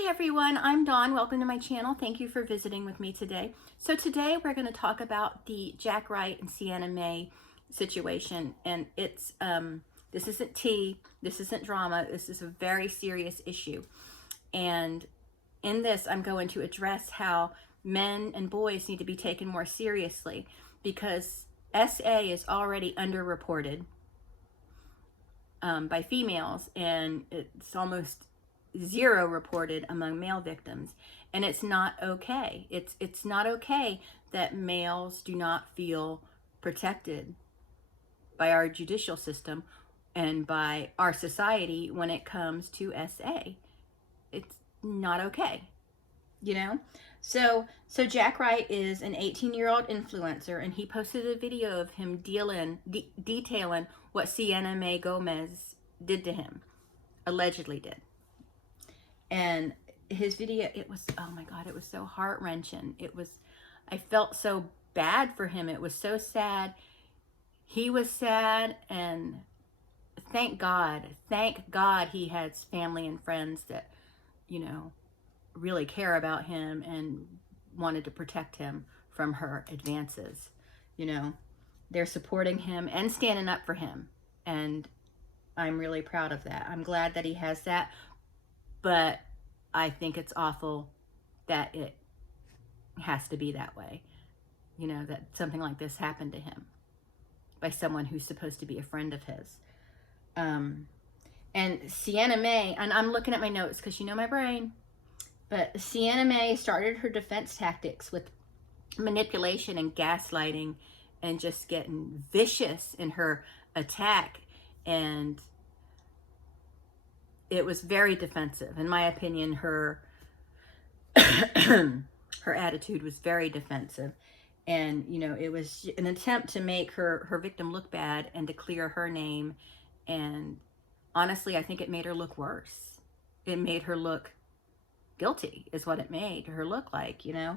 Hi everyone, I'm Dawn. Welcome to my channel. Thank you for visiting with me today. So today we're going to talk about the Jack Wright and Sienna Mae situation, and it's this isn't tea, this isn't drama, this is a very serious issue. And in this I'm going to address how men and boys need to be taken more seriously, because SA is already underreported by females, and it's almost zero reported among male victims, and it's not okay. It's not okay that males do not feel protected by our judicial system and by our society when it comes to SA. It's not okay, you know? So Jack Wright is an 18-year-old influencer, and he posted a video of him detailing what Sienna Mae Gomez did to him, allegedly did. And his video, it was, oh my God, it was so heart-wrenching. I felt so bad for him. It was so sad. He was sad, and thank God he has family and friends that, you know, really care about him and wanted to protect him from her advances. You know, they're supporting him and standing up for him, and I'm really proud of that. I'm glad that he has that. But I think it's awful that it has to be that way. You know, that something like this happened to him by someone who's supposed to be a friend of his. And Sienna Mae, and I'm looking at my notes because you know my brain, but Sienna Mae started her defense tactics with manipulation and gaslighting and just getting vicious in her attack, and it was very defensive. In my opinion, her her attitude was very defensive. And, you know, it was an attempt to make her victim look bad and to clear her name. And honestly, I think it made her look worse. It made her look guilty, is what it made her look like, you know?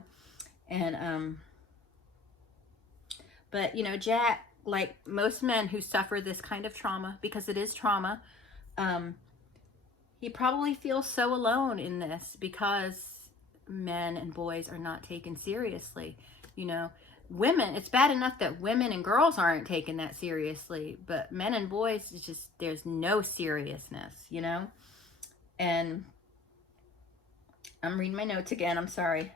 And, but, you know, Jack, like most men who suffer this kind of trauma, because it is trauma, he probably feels so alone in this because men and boys are not taken seriously. You know, women, it's bad enough that women and girls aren't taken that seriously, but men and boys, it's just, there's no seriousness, you know? And I'm reading my notes again, I'm sorry.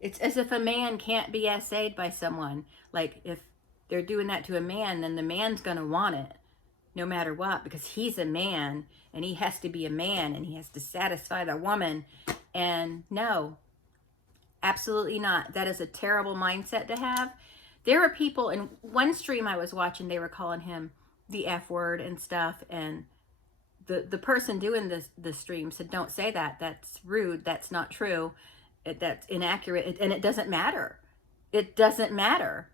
It's as if a man can't be SA'd by someone. Like, if they're doing that to a man, then the man's gonna want it, no matter what, because he's a man and he has to be a man and he has to satisfy the woman. And no, absolutely not. That is a terrible mindset to have. There are people in one stream I was watching, they were calling him the F word and stuff. And the person doing the stream said, don't say that. That's rude. That's not true. That's inaccurate. And it doesn't matter. It doesn't matter.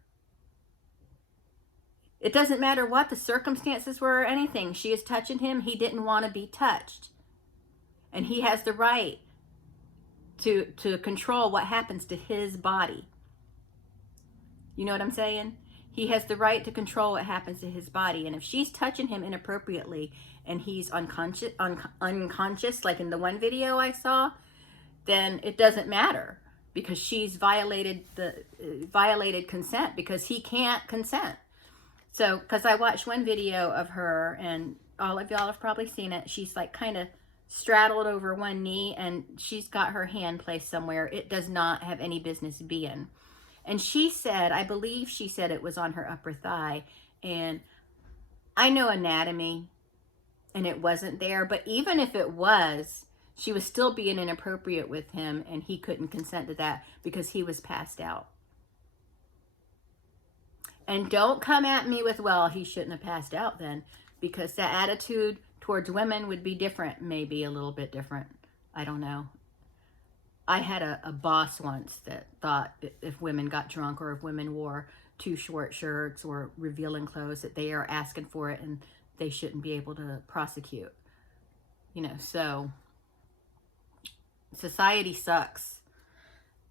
It doesn't matter what the circumstances were or anything. She is touching him. He didn't want to be touched. And he has the right to control what happens to his body. You know what I'm saying? He has the right to control what happens to his body. And if she's touching him inappropriately and he's unconscious, like in the one video I saw, then it doesn't matter, because she's violated consent, because he can't consent. So, because I watched one video of her, and all of y'all have probably seen it. She's like kind of straddled over one knee, and she's got her hand placed somewhere it does not have any business being. And she said, I believe she said it was on her upper thigh. And I know anatomy, and it wasn't there. But even if it was, she was still being inappropriate with him, and he couldn't consent to that because he was passed out. And don't come at me with, well, he shouldn't have passed out then, because that attitude towards women would be different, maybe a little bit different. I don't know. I had a boss once that thought if women got drunk or if women wore too short shirts or revealing clothes, that they are asking for it and they shouldn't be able to prosecute. You know, so society sucks.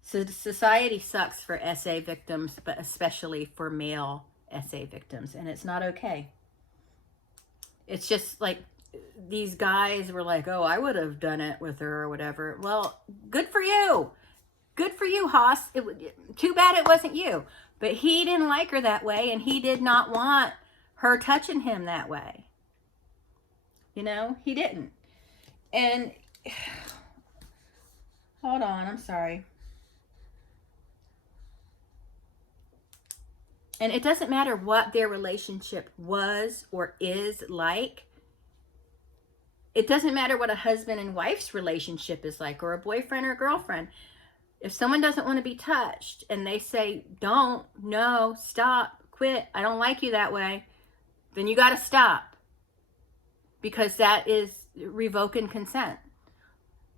So society sucks for SA victims, but especially for male SA victims, and it's not okay. It's just like these guys were like, oh, I would have done it with her or whatever. Well, good for you. Good for you, Haas. Too bad it wasn't you. But he didn't like her that way, and he did not want her touching him that way. You know, he didn't. And hold on, I'm sorry. And it doesn't matter what their relationship was or is like. It doesn't matter what a husband and wife's relationship is like, or a boyfriend or girlfriend. If someone doesn't want to be touched and they say, don't, no, stop, quit, I don't like you that way, then you got to stop. Because that is revoking consent.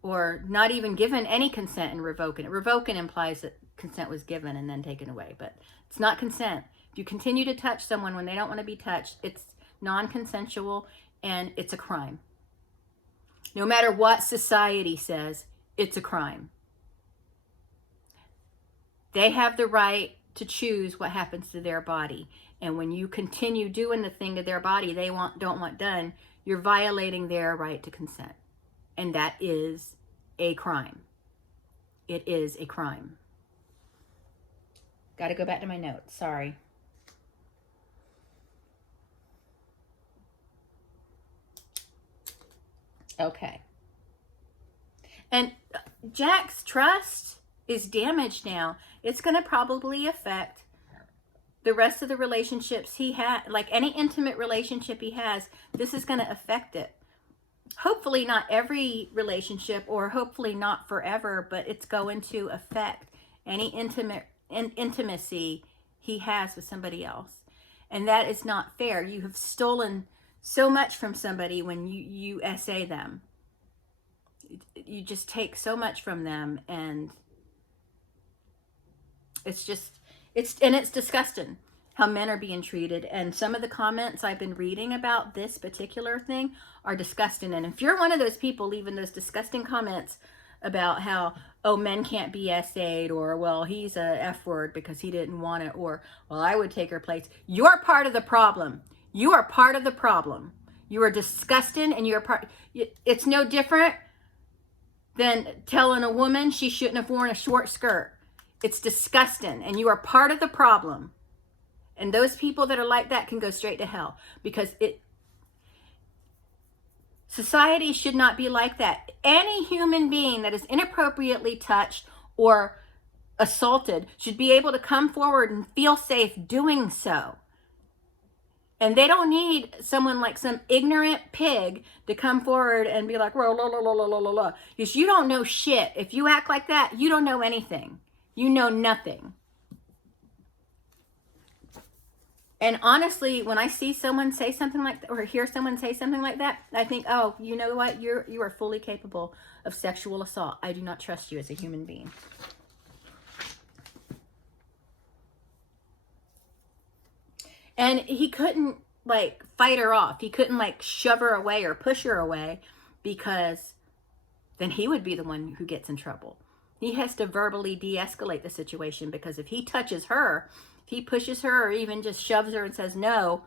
Or not even given any consent and revoking it. Revoking implies that consent was given and then taken away. But it's not consent. If you continue to touch someone when they don't want to be touched, it's non-consensual and it's a crime. No matter what society says, it's a crime. They have the right to choose what happens to their body. And when you continue doing the thing to their body they don't want done, you're violating their right to consent. And that is a crime. It is a crime. Got to go back to my notes. Sorry. Okay. And Jack's trust is damaged now. It's going to probably affect the rest of the relationships he had. Like any intimate relationship he has, this is going to affect it. Hopefully not every relationship, or hopefully not forever, but it's going to affect any intimacy he has with somebody else. And that is not fair. You have stolen so much from somebody when you SA them. You just take so much from them, and it's disgusting how men are being treated. And some of the comments I've been reading about this particular thing are disgusting. And if you're one of those people leaving those disgusting comments about how, oh, men can't be SA'd, or, well, he's a F word because he didn't want it, or, well, I would take her place, you're part of the problem. You are part of the problem. You are disgusting, and you're part. It's no different than telling a woman she shouldn't have worn a short skirt. It's disgusting, and you are part of the problem. And those people that are like that can go straight to hell, because society should not be like that. Any human being that is inappropriately touched or assaulted should be able to come forward and feel safe doing so. And they don't need someone like some ignorant pig to come forward and be like, la, la, la, la, la, la, la. Because you don't know shit. If you act like that, you don't know anything. You know nothing. And honestly, when I see someone say something like that, or hear someone say something like that, I think, oh, you know what? You are fully capable of sexual assault. I do not trust you as a human being. And he couldn't, like, fight her off. He couldn't, like, shove her away or push her away, because then he would be the one who gets in trouble. He has to verbally de-escalate the situation, because if he touches her, if he pushes her or even just shoves her and says no,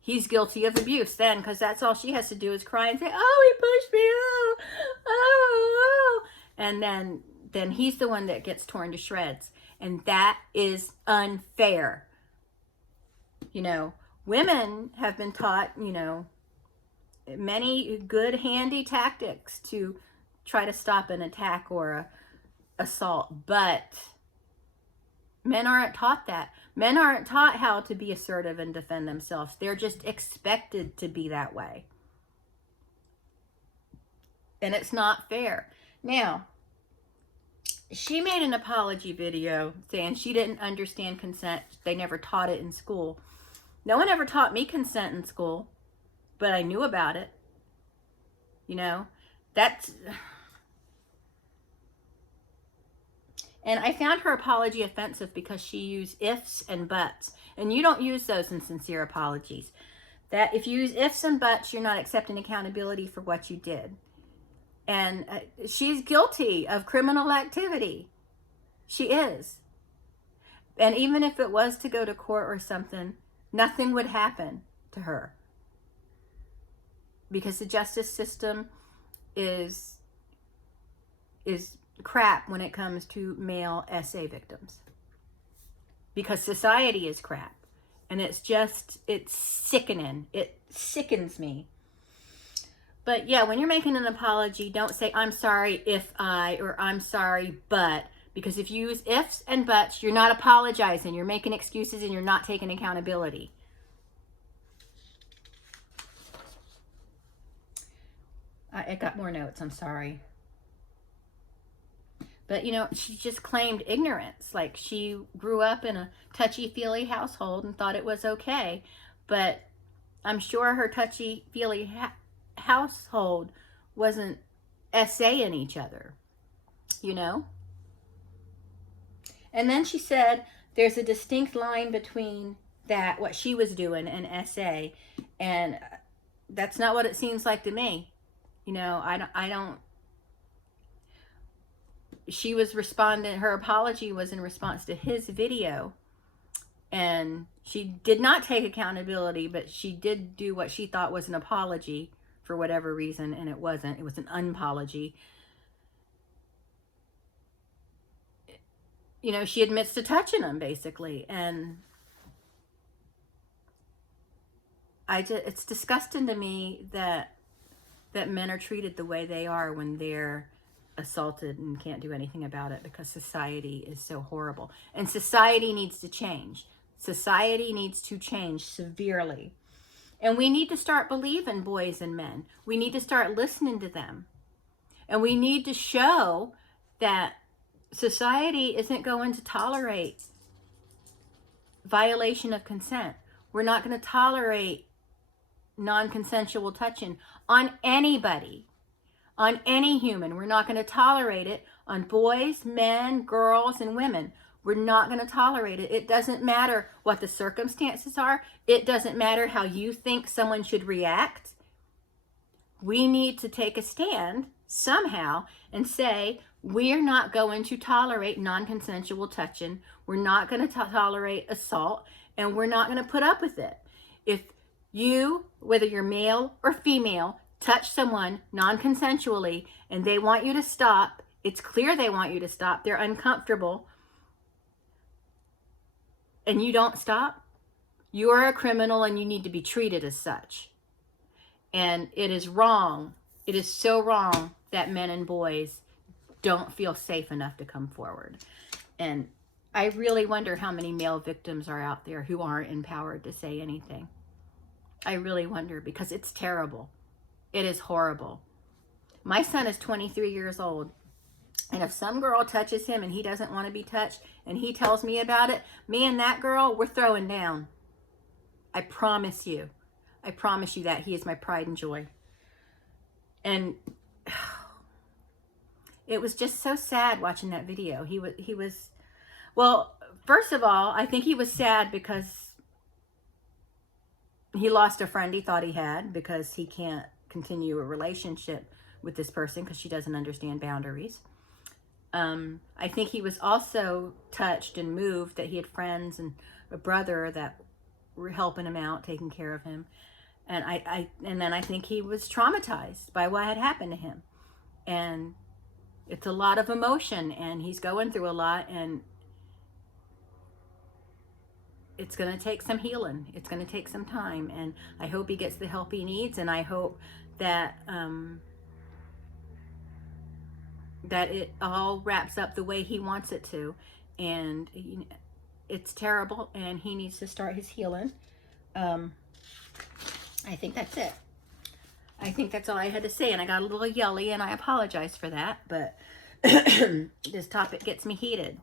he's guilty of abuse then, because that's all she has to do is cry and say, oh, he pushed me, oh. And then he's the one that gets torn to shreds. And that is unfair. You know, women have been taught, you know, many good handy tactics to try to stop an attack or a assault, but men aren't taught that. Men aren't taught how to be assertive and defend themselves. They're just expected to be that way. And it's not fair. Now, she made an apology video saying she didn't understand consent. They never taught it in school. No one ever taught me consent in school, but I knew about it. You know, that's... And I found her apology offensive because she used ifs and buts. And you don't use those in sincere apologies. That if you use ifs and buts, you're not accepting accountability for what you did. And she's guilty of criminal activity. She is. And even if it was to go to court or something, nothing would happen to her. because the justice system is crap when it comes to male SA victims. Because society is crap. And it's sickening. It sickens me. But yeah, when you're making an apology, don't say, I'm sorry if I, or I'm sorry but. Because if you use ifs and buts, you're not apologizing. You're making excuses and you're not taking accountability. I got more notes, I'm sorry. But, you know, she just claimed ignorance. Like, she grew up in a touchy-feely household and thought it was okay. But I'm sure her touchy-feely household wasn't essaying each other, you know? And then she said there's a distinct line between that, what she was doing, and SA. And that's not what it seems like to me. You know, I don't. She was responding, her apology was in response to his video. And she did not take accountability, but she did do what she thought was an apology for whatever reason, and it wasn't. It was an unapology. You know, she admits to touching him, basically. And it's disgusting to me that men are treated the way they are when they're assaulted and can't do anything about it, because society is so horrible. And society needs to change. Society needs to change severely. And we need to start believing boys and men. We need to start listening to them. And we need to show that society isn't going to tolerate violation of consent. We're not going to tolerate non-consensual touching on anybody, on any human. We're not going to tolerate it on boys, men, girls, and women. We're not going to tolerate it. It doesn't matter what the circumstances are. It doesn't matter how you think someone should react. We need to take a stand somehow and say, we're not going to tolerate non-consensual touching. We're not going to tolerate assault, and we're not going to put up with it. If you, whether you're male or female, touch someone non-consensually and they want you to stop, it's clear they want you to stop, they're uncomfortable, and you don't stop, you are a criminal and you need to be treated as such. And it is wrong. It is so wrong that men and boys don't feel safe enough to come forward. And I really wonder how many male victims are out there who aren't empowered to say anything. I really wonder, because it's terrible. It is horrible. My son is 23 years old. And if some girl touches him and he doesn't want to be touched and he tells me about it, me and that girl, we're throwing down. I promise you. I promise you that. He is my pride and joy. And it was just so sad watching that video. He was, well, first of all, I think he was sad because he lost a friend he thought he had, because he can't continue a relationship with this person because she doesn't understand boundaries. I think he was also touched and moved that he had friends and a brother that were helping him out, taking care of him. And and then I think he was traumatized by what had happened to him. And it's a lot of emotion, and he's going through a lot, and it's going to take some healing. It's going to take some time, and I hope he gets the help he needs, and I hope that that it all wraps up the way he wants it to. And it's terrible, and he needs to start his healing. I think that's it. I think that's all I had to say, and I got a little yelly, and I apologize for that, but this topic gets me heated.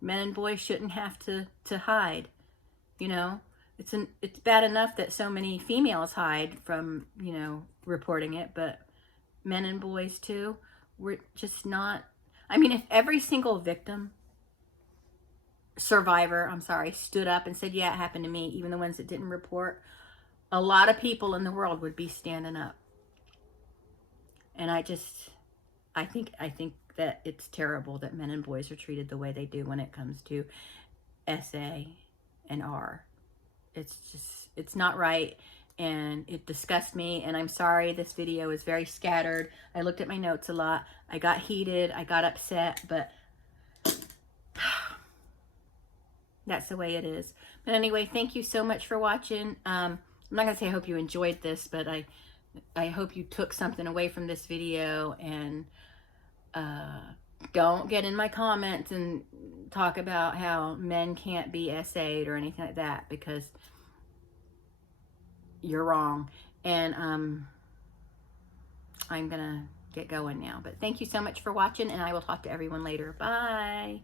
Men and boys shouldn't have to hide, you know. It's bad enough that so many females hide from, you know, reporting it, but men and boys too. We're just not. I mean, if every single survivor, stood up and said, yeah, it happened to me, even the ones that didn't report, a lot of people in the world would be standing up. And I think that it's terrible that men and boys are treated the way they do when it comes to SA and R. It's not right. and it disgusts me, and I'm sorry. This video is very scattered. I looked at my notes a lot. I got heated, I got upset, but that's the way it is. But anyway, thank you so much for watching. I'm not gonna say I hope you enjoyed this, but I hope you took something away from this video, and don't get in my comments and talk about how men can't be SA'd or anything like that, because you're wrong. And I'm gonna get going now, but thank you so much for watching, and I will talk to everyone later. Bye.